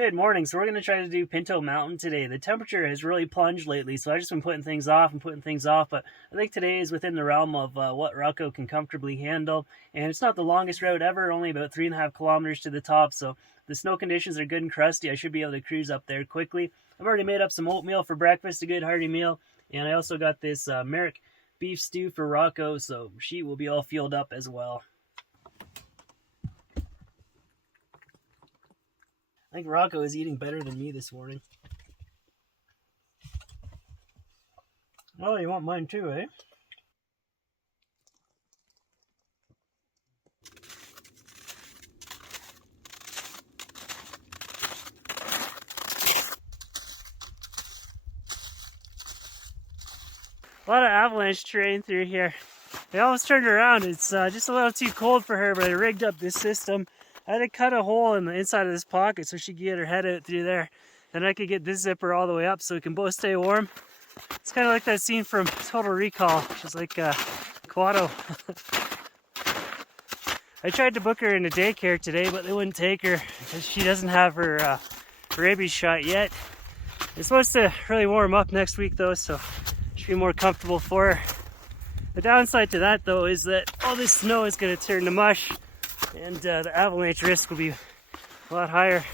Good morning. So we're going to try to do Pinto Mountain today. The temperature has really plunged lately, so I've just been putting things off, but I think today is within the realm of what Rocco can comfortably handle. And it's not the longest route ever, only about 3.5 kilometers to the top, so the snow conditions are good and crusty. I should be able to cruise up there quickly. I've already made up some oatmeal for breakfast, a good hearty meal, and I also got this Merrick beef stew for Rocco, so she will be all fueled up as well. I think Rocco is eating better than me this morning. Oh, you want mine too, eh? A lot of avalanche terrain through here. I almost turned around. It's just a little too cold for her, but I rigged up this system. I had to cut a hole in the inside of this pocket so she could get her head out through there. And I could get this zipper all the way up so we can both stay warm. It's kind of like that scene from Total Recall. She's like Quado. I tried to book her into daycare today, but they wouldn't take her because she doesn't have her rabies shot yet. It's supposed to really warm up next week though, so it should be more comfortable for her. The downside to that though is that all this snow is going to turn to mush, and the avalanche risk will be a lot higher.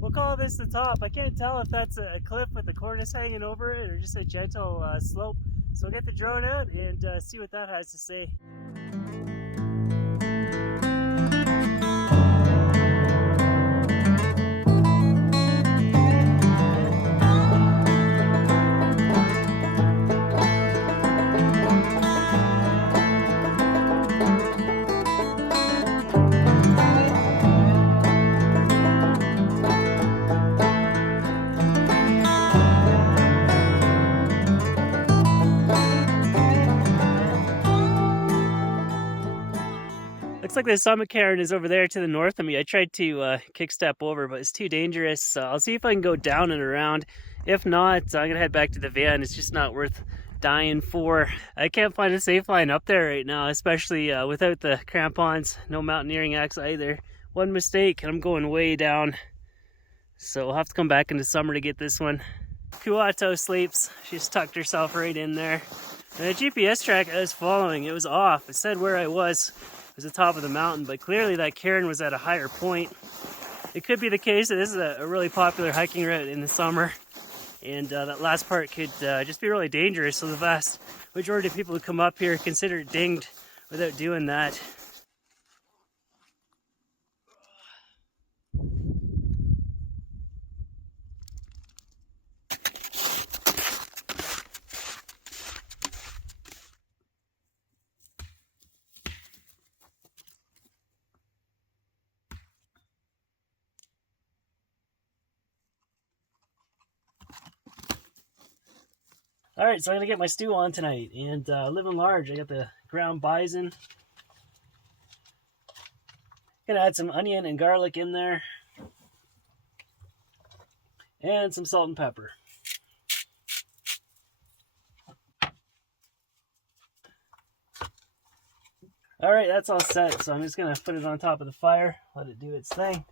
We'll call this the top. I can't tell if that's a cliff with the cornice hanging over it or just a gentle slope. So we'll get the drone out and see what that has to say. Looks like the summit cairn is over there to the north of me. I tried to kick step over, but it's too dangerous. I'll see if I can go down and around. If not, I'm going to head back to the van. It's just not worth dying for. I can't find a safe line up there right now, especially without the crampons. No mountaineering axe either. One mistake and I'm going way down. So we'll have to come back in the summer to get this one. Kuato sleeps. She's tucked herself right in there. And the GPS track I was following, it was off. It said where I was the top of the mountain, but clearly that cairn was at a higher point. It could be the case that this is a really popular hiking route in the summer, and that last part could just be really dangerous. So the vast majority of people who come up here consider it dinged without doing that. Alright, so I'm going to get my stew on tonight, and living large. I got the ground bison. Gonna add some onion and garlic in there, and some salt and pepper. Alright, that's all set, so I'm just going to put it on top of the fire, let it do its thing.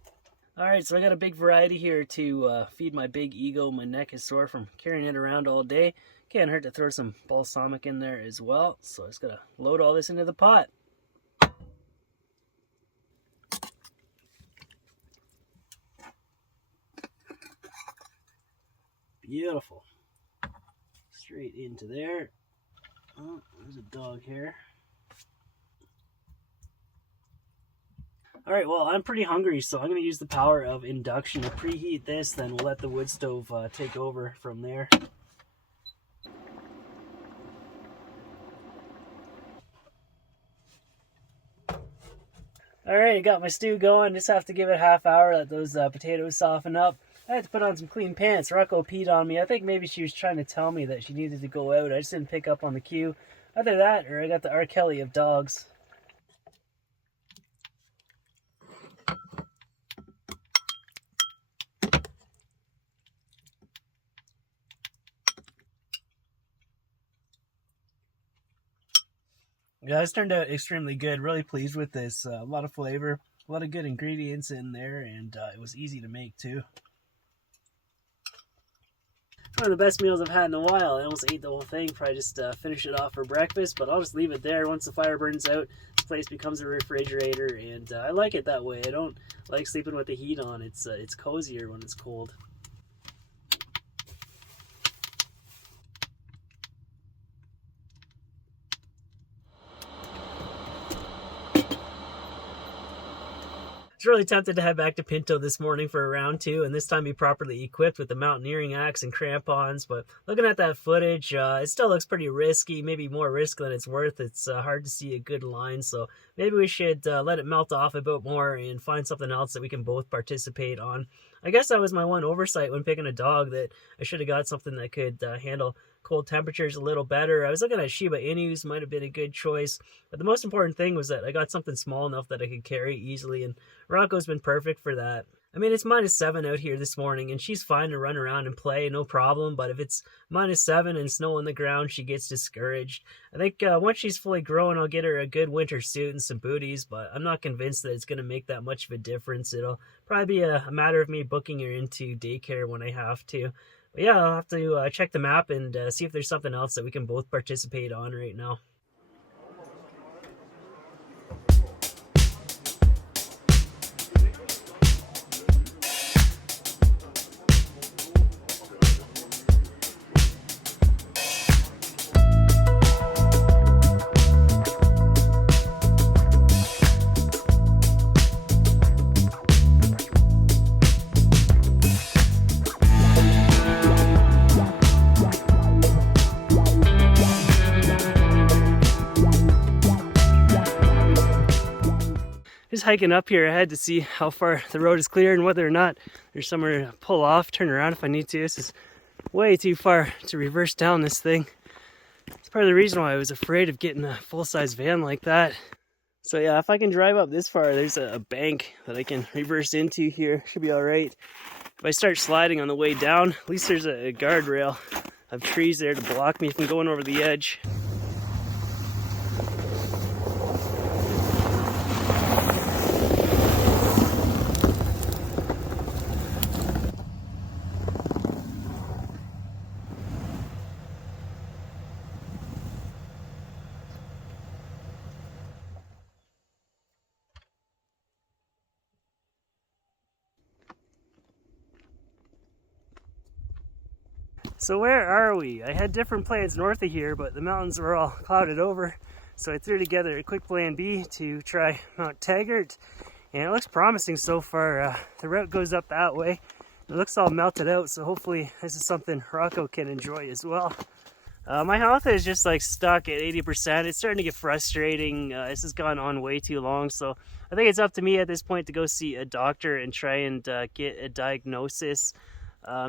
Alright, so I got a big variety here to feed my big ego. My neck is sore from carrying it around all day. Can't hurt to throw some balsamic in there as well. So I just gotta load all this into the pot. Beautiful. Straight into there. Oh, there's a dog hair. Alright, well, I'm pretty hungry, so I'm going to use the power of induction to preheat this, then we'll let the wood stove take over from there. Alright, I got my stew going. Just have to give it a half hour, let those potatoes soften up. I had to put on some clean pants. Rocco peed on me. I think maybe she was trying to tell me that she needed to go out. I just didn't pick up on the cue. Either that or I got the R. Kelly of dogs. Yeah, this turned out extremely good. Really pleased with this. A lot of flavor, a lot of good ingredients in there, and it was easy to make too. One of the best meals I've had in a while. I almost ate the whole thing. Probably just finish it off for breakfast, but I'll just leave it there. Once the fire burns out, this place becomes a refrigerator, and I like it that way. I don't like sleeping with the heat on. It's cozier when it's cold. I was really tempted to head back to Pinto this morning for a round two, and this time be properly equipped with the mountaineering axe and crampons. But looking at that footage, it still looks pretty risky, maybe more risk than it's worth. It's hard to see a good line, so maybe we should let it melt off a bit more and find something else that we can both participate on. I guess that was my one oversight when picking a dog, that I should have got something that could handle cold temperatures a little better. I was looking at Shiba Inus, might have been a good choice, but the most important thing was that I got something small enough that I could carry easily, and Rocco's been perfect for that. I mean, it's -7 out here this morning, and she's fine to run around and play, no problem. But if it's -7 and snow on the ground, she gets discouraged. I think once she's fully grown, I'll get her a good winter suit and some booties, but I'm not convinced that it's going to make that much of a difference. It'll probably be a matter of me booking her into daycare when I have to. But yeah, I'll have to check the map and see if there's something else that we can both participate on right now. Just hiking up here ahead to see how far the road is clear and whether or not there's somewhere to pull off, turn around if I need to. This is way too far to reverse down this thing. It's part of the reason why I was afraid of getting a full-size van like that. So yeah, if I can drive up this far, there's a bank that I can reverse into here. Should be all right. If I start sliding on the way down, at least there's a guardrail of trees there to block me from going over the edge. So where are we? I had different plans north of here, but the mountains were all clouded over. So I threw together a quick plan B to try Mount Tegart, and it looks promising so far. The route goes up that way. It looks all melted out, so hopefully this is something Rocco can enjoy as well. My health is just like stuck at 80%. It's starting to get frustrating. This has gone on way too long, so I think it's up to me at this point to go see a doctor and try and get a diagnosis.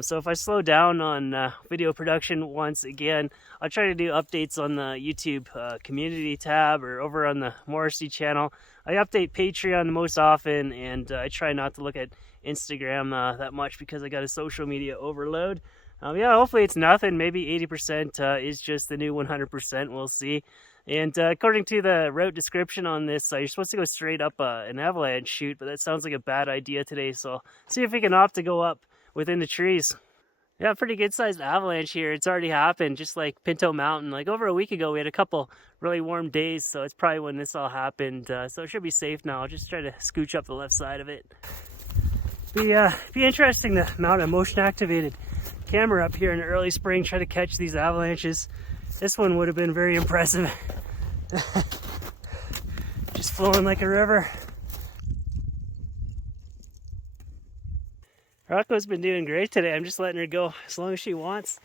So if I slow down on video production once again, I'll try to do updates on the YouTube community tab or over on the Morrissey channel. I update Patreon the most often, and I try not to look at Instagram that much because I got a social media overload. Yeah, hopefully it's nothing. Maybe 80% is just the new 100%. We'll see. And according to the route description on this, you're supposed to go straight up an avalanche chute, but that sounds like a bad idea today. So I'll see if we can opt to go up within the trees. Yeah, pretty good sized avalanche here. It's already happened, just like Pinto Mountain. Like over a week ago, we had a couple really warm days, so it's probably when this all happened. So it should be safe now. I'll just try to scooch up the left side of it. Be interesting to mount a motion activated camera up here in the early spring, try to catch these avalanches. This one would have been very impressive. Just flowing like a river. Rocco's been doing great today. I'm just letting her go as long as she wants.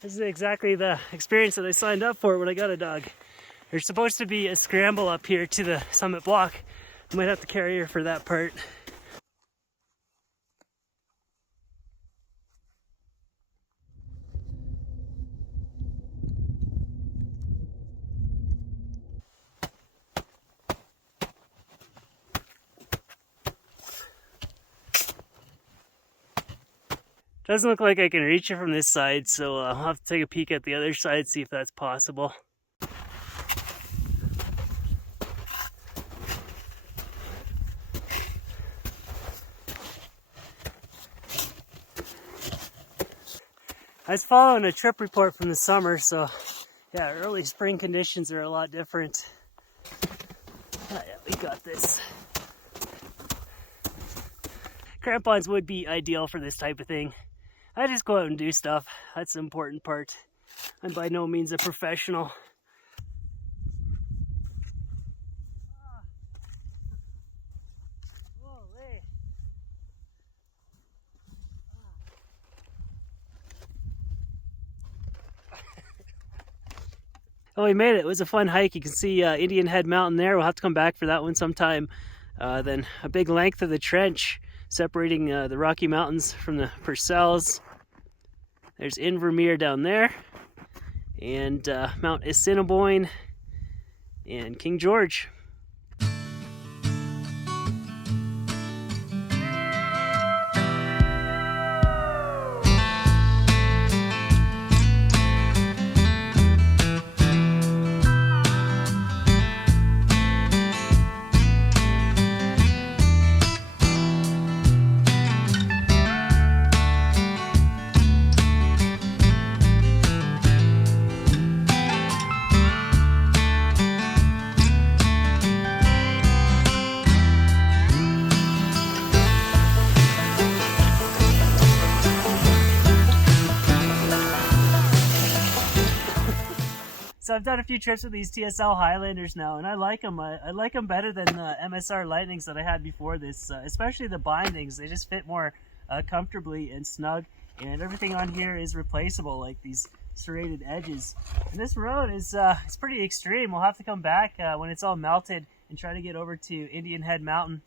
This is exactly the experience that I signed up for when I got a dog. There's supposed to be a scramble up here to the summit block. I might have to carry her for that part. Doesn't look like I can reach it from this side, so I'll have to take a peek at the other side, see if that's possible. I was following a trip report from the summer, so yeah, early spring conditions are a lot different. Yeah, we got this. Crampons would be ideal for this type of thing. I just go out and do stuff. That's the important part. I'm by no means a professional. Oh, we made it. It was a fun hike. You can see Indian Head Mountain there. We'll have to come back for that one sometime. Then a big length of the trench separating the Rocky Mountains from the Purcells. There's Invermere down there, and Mount Assiniboine, and King George. So I've done a few trips with these TSL Highlanders now, and I like them. I like them better than the MSR Lightnings that I had before this, especially the bindings. They just fit more comfortably and snug, and everything on here is replaceable, like these serrated edges. And this road is it's pretty extreme. We'll have to come back when it's all melted and try to get over to Indian Head Mountain.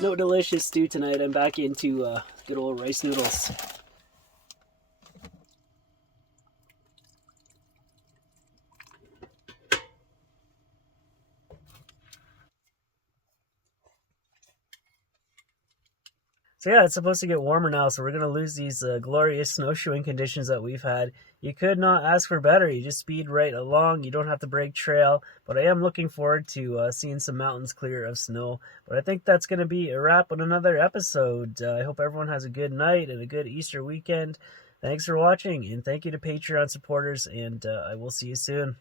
No delicious stew tonight. I'm back into good old rice noodles. So yeah, it's supposed to get warmer now, so we're going to lose these glorious snowshoeing conditions that we've had. You could not ask for better. You just speed right along. You don't have to break trail. But I am looking forward to seeing some mountains clear of snow. But I think that's going to be a wrap on another episode. I hope everyone has a good night and a good Easter weekend. Thanks for watching, and thank you to Patreon supporters, and I will see you soon.